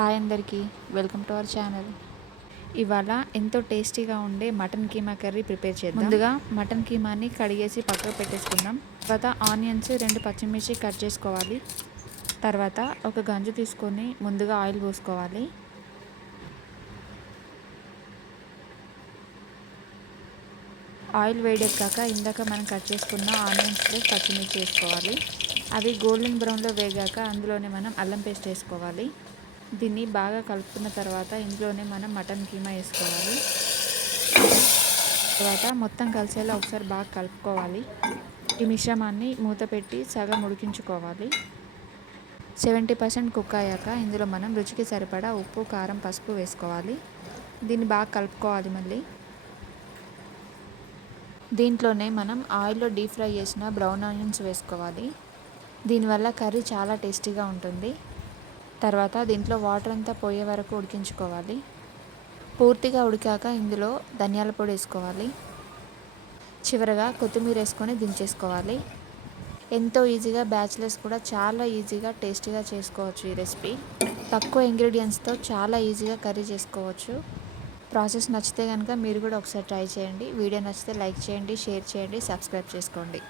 Hi అందరికీ. Welcome to our channel. ఇవాళ ఎంతో టేస్టీగా ఉండే మటన్ కీమా కర్రీ ప్రిపేర్ చేద్దాం. ముందుగా మటన్ కీమాని కడిగేసి పక్కకు పెట్టేసుకుందాం. తర్వాత ఆనియన్స్ రెండు పచ్చిమిర్చి కట్ చేసుకోవాలి. తర్వాత ఒక గంజు తీసుకొని ముందుగా ఆయిల్ పోసుకోవాలి. ఆయిల్ వేడెక్కాక ఇందాక మనం కట్ చేసుకున్న ఆనియన్స్ ప్లస్ పచ్చిమిర్చి వేసుకోవాలి. అవి గోల్డెన్ బ్రౌన్లో వేగాక అందులోనే మనం అల్లం పేస్ట్ వేసుకోవాలి. దీన్ని బాగా కలుపుకున్న తర్వాత ఇంట్లోనే మనం మటన్ కీమా వేసుకోవాలి. తర్వాత మొత్తం కలిసేలా ఒకసారి బాగా కలుపుకోవాలి. ఈ మిశ్రమాన్ని మూత పెట్టి సగం ఉడికించుకోవాలి. సెవెంటీ పర్సెంట్ కుక్ అయ్యాక ఇందులో మనం రుచికి సరిపడా ఉప్పు కారం పసుపు వేసుకోవాలి. దీన్ని బాగా కలుపుకోవాలి మళ్ళీ. దీంట్లోనే మనం ఆయిల్లో డీప్ ఫ్రై చేసిన బ్రౌన్ ఆనియన్స్ వేసుకోవాలి. దీనివల్ల కర్రీ చాలా టేస్టీగా ఉంటుంది. తర్వాత దీంట్లో వాటర్ అంతా పోయే వరకు ఉడికించుకోవాలి. పూర్తిగా ఉడికాక ఇందులో ధనియాల పొడి వేసుకోవాలి. చివరగా కొత్తిమీర వేసుకొని దించేసుకోవాలి. ఎంతో ఈజీగా బ్యాచిలర్స్ కూడా చాలా ఈజీగా టేస్టీగా చేసుకోవచ్చు ఈ రెసిపీ. తక్కువ ఇంగ్రీడియంట్స్తో చాలా ఈజీగా కర్రీ చేసుకోవచ్చు. ప్రాసెస్ నచ్చితే కనుక మీరు కూడా ఒకసారి ట్రై చేయండి. వీడియో నచ్చితే లైక్ చేయండి షేర్ చేయండి సబ్స్క్రైబ్ చేసుకోండి.